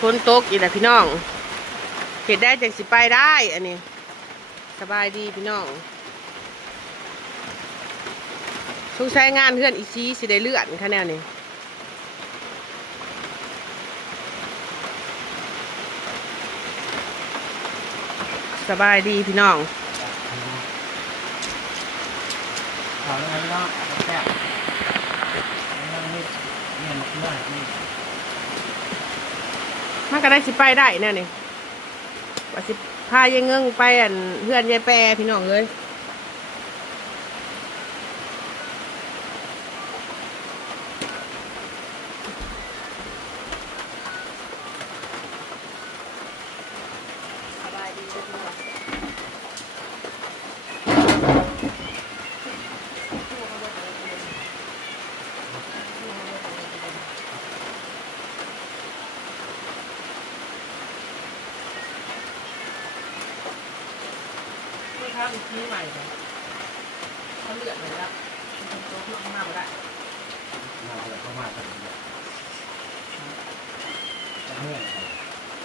ฝนตกอีกแล้วพี่น้องเห็ดได้จังสิไปได้ อันนี้ สบายดีพี่น้องช่วงใช้งานเพื่อนอีซีสิได้เลื่อนคะแนวนี้สบายดีพี่น้องเอาแล้วไงเนาะแซ่บนั่งนิดเนี่ยมันเมื่อยนี่ มันก็ได้สิไปได้แน่นี่ว่าสิพายายเงืองไปอันเพื่อนยายแปรพี่น้องเลย สบายดีทุกคนเมื่อ ข้ามอีกทีใหม่เลยเขาเลือกเลยละมันเป็นโต๊ะข้างหน้าไม่ได้มาเลยเข้ามากันเนี่ยจะเมื่อยครับ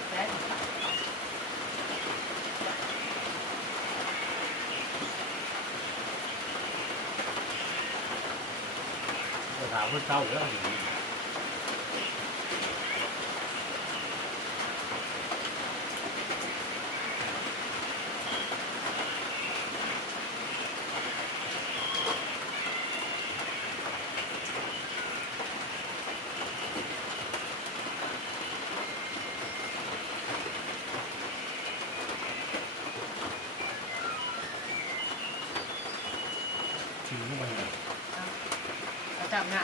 แต่ถึงปากเดี๋ยวถามเพื่อนเจ้าเยอะอย่างนี้ ชิมเข้าไปเลย เขาจับ หน้า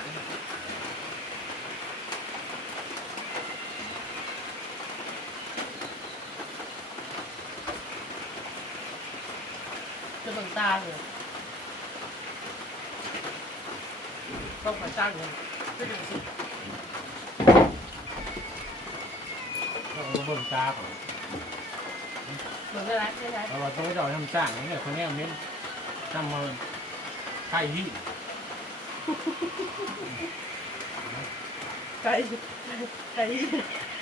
จะเบิ่งตาเลยต้องไปตั้งเลยก็จะสิเราเบิ่งตาก่อนเบิ่งได้ไรได้ไรเราว่าต้องไปเราทำสร้างเนี่ยคนนี้เน้นทำมาไข่ที่ ไก่ไก่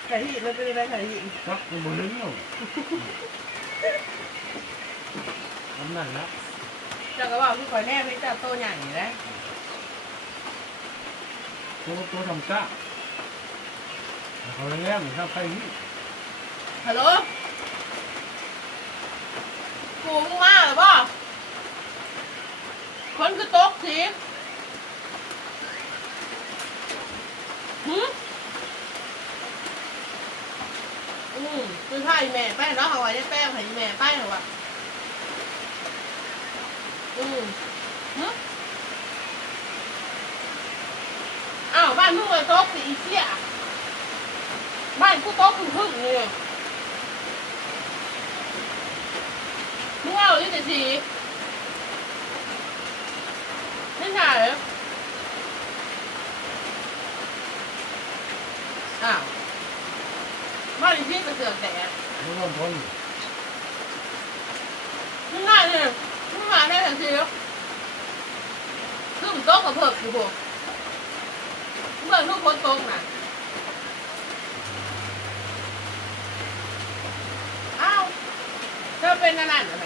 ไก่หินมันเป็นอะไรไก่หินก็มันบนลึงอยู่น้ำหนักนะจังก็ว่าพี่ข่อยแน่พี่จับโตใหญ่นะตัวตัวทำสร้าเขาเลี้ยงทำไข่ที่ฮัลโหลกูมึงมาหรือเปล่าคนคือตกสิ หืมอืมคือไพ่แม่แป้งเนาะเอาไว้ได้แป้งไผ่แม่แป้งเหรอวะอืมหืมอ้าวบ้านมึงเลยตกสิอีเสียบ้านกูโตกคือพึ่งเลยมึงเอาดิแต่สีไม่ใช่เหรอ อ้าวบ้านอีพี่กระเสือกแดดไม่ต้องทนมึงง่ายเลยมึงมาได้ทันทีแล้วคือมันโต๊ะกับเพิกอยู่พวกเมื่อทุกคนโต๊ะน่ะอ้าวเธอเป็นอะไรเหรอ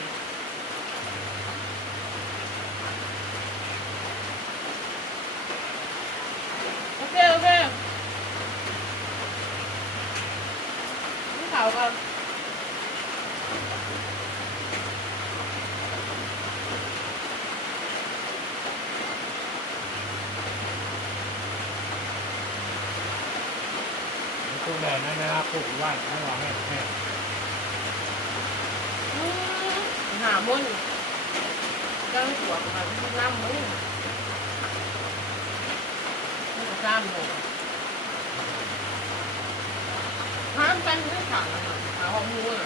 โอเคโอเคนี่ข่าวกัน ตัวแดดนั่นนะครับปลูกไว้ให้เราแห้งแห้งอืมหามุนก็ไม่ตัวมาที่น้ำมุนไม่ก็ซ้ำเลยห้ามกันไม่ขาดหาห้องมูน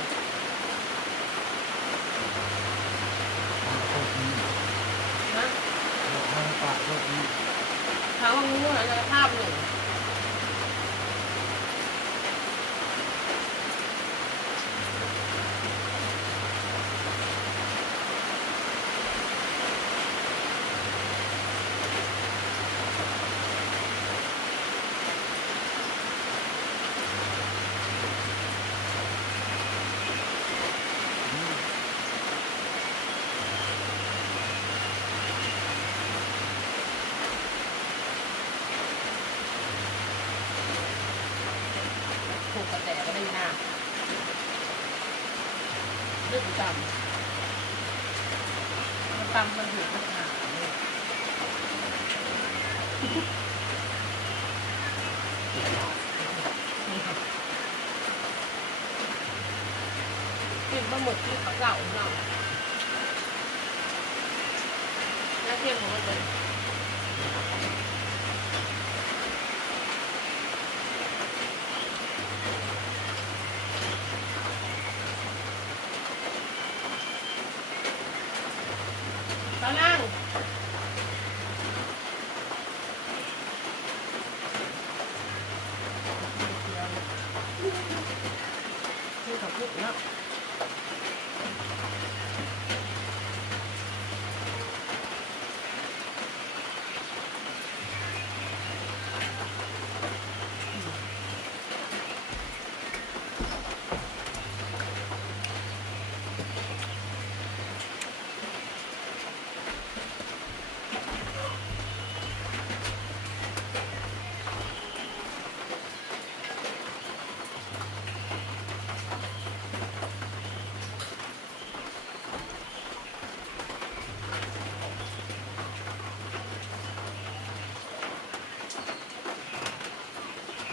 โคตรดีนะเราปากโคตรดีหาห้องมูนอะไรภาพหนึ่ง กระแตก็ได้หน้าเลือกจำมันตำมันถูกมันหนาเนี่ยกินปลาหมึกที่เขาเก่าเนาะน่าเที่ยงของมันเลย ตานั่งที่เขาพูดเนาะ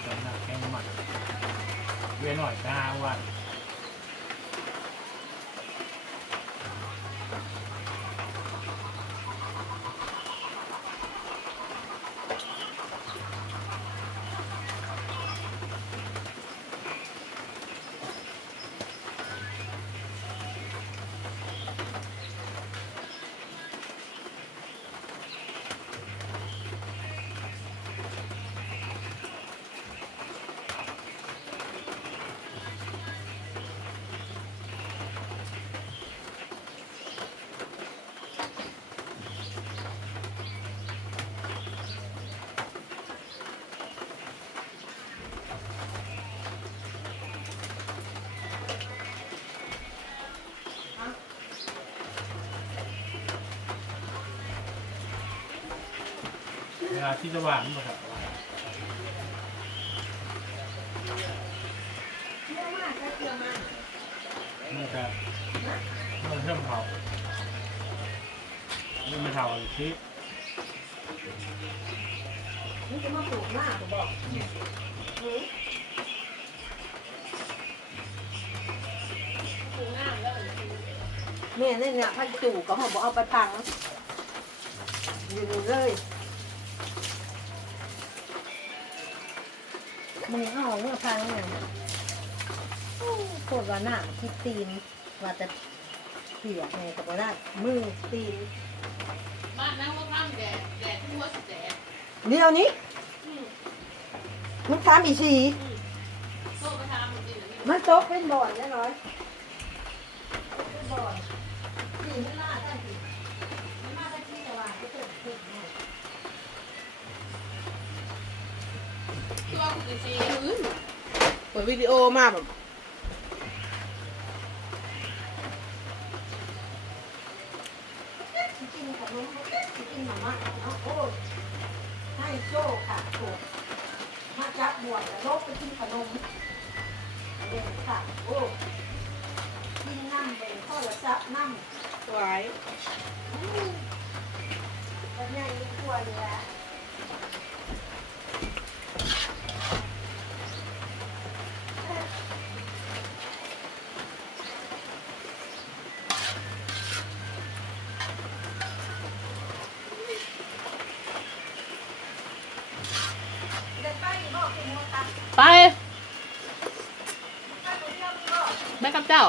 จำหนักแกงหมักเวียน หน่อยกาวัน เวลาที่จะหวานหมดอะเชื่อมากก็เชื่อมากมันจะมันเริ่มเผาเริ่มาเผาอีกทีนี่จะมาปลูกมากผมบอกแม่เนี่ยพันจู่ก็เขาบอกเอาไปพังอยู่เลย มึงเอาเมื่อพังเนี่ยโอ้โคตรว่าหน้าคิดตีนว่าจะเปียกไงแต่ว่าได้มือตีนบ้านนั่งร่างแดดแดดที่หัวสุดแดดเดี๋ยวนี้อืมมันทำอีสีอืมโซ่ไปทำมันดีหรือไม่มันตกเป็นบ่อนแน่นอนเป็นบ่อนสีไม่ล่าได้สิมันมาได้ที่แต่ว่าก็เกิดขึ้นได้ตัวคุณจะซีอื้อเปิดวิดีโอมาแบบกินขนมกินหน่อไม้โอ้ยให้โซ่ค่ะโอ้มาจับบวชแล้วลบไปกินขนมเด่นค่ะโอ้กินน้ำเด่นข้อละซับน้ำไว้อืมแล้วเนี่ยยิ่งกลัวเลยละเดินไปอีกบอกคุณโมตัด ไป ไปคนเดียวอีกบอก แม่กับเจ้า แล้วก็ไปเรื่อยๆอะใจนี่ เนาะผมพันมั่วแล้วก่อนเขาเขาคุยกัน ต่อจังก็ อยู่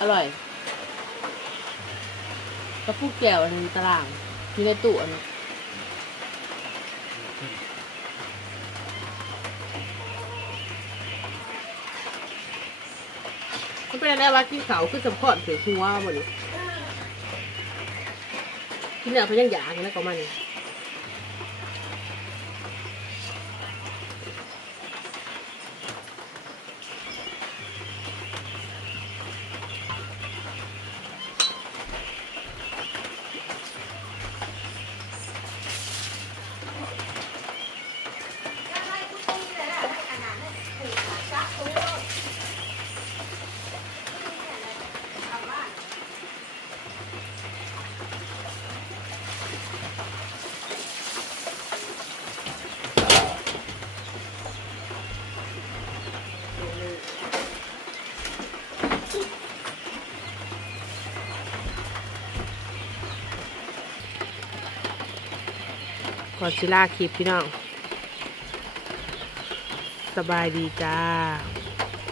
อร่อยกระปุกแก้วอันนี้ตารางอยู่ในตู้อันนี้ มันเป็นอะไรวะกินเขาวคือสำคอนเสือหัวหมดเลยกินเนี่ยเพรายังอยากอยู่นะก็มัน อชิล่าคลิปพี่น้อง สบายดีจ้า